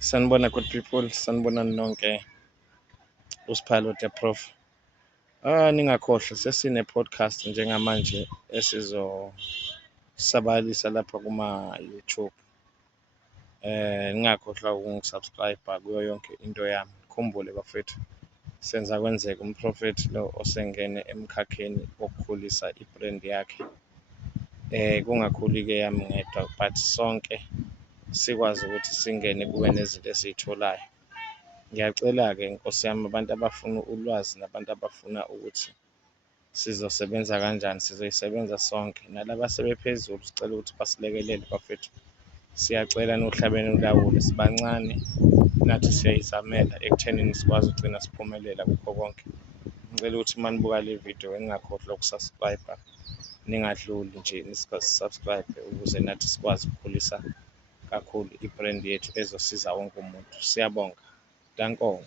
Sanibona good people, sanibona nonke uSiphalo the Prof. Ningakhohlwa sesine-podcast njengamanje esizosabalalisa lapha kuma-YouTube. Ningakhohlwa ukungisubscribe kuyo yonke into yami. Khumbule bafethu, senza kwenzeka umprofethi lo osengene emkhakheni wokukhulisa i-brand yakhe. Kungakhuli-ke yami ngedwa but sonke sikwazi ukuthi singene kube nezinto esiy'tholayo. Ngiyacela-ke Nkosi yami, abantu abafuna ulwazi nabantu abafuna ukuthi sizosebenza kanjani, sizoyisebenza sonke, nalaba asebephezulu sicela ukuthi basilekelele bafethu. Siyacela nohlabeni ulawule, sibancane nathi siyayizamela ekuthenini sikwazi ukugcina siphumelela kukho konke. Ngicela ukuthi uma nibuka le video ningakhohlwa ukusubscribe, ningadluli nje nisubscribe ukuze nathi sikwazi ukukhulisa kakhulu i-brand yethu ezosiza wonke umuntu. Siyabonga. Danko.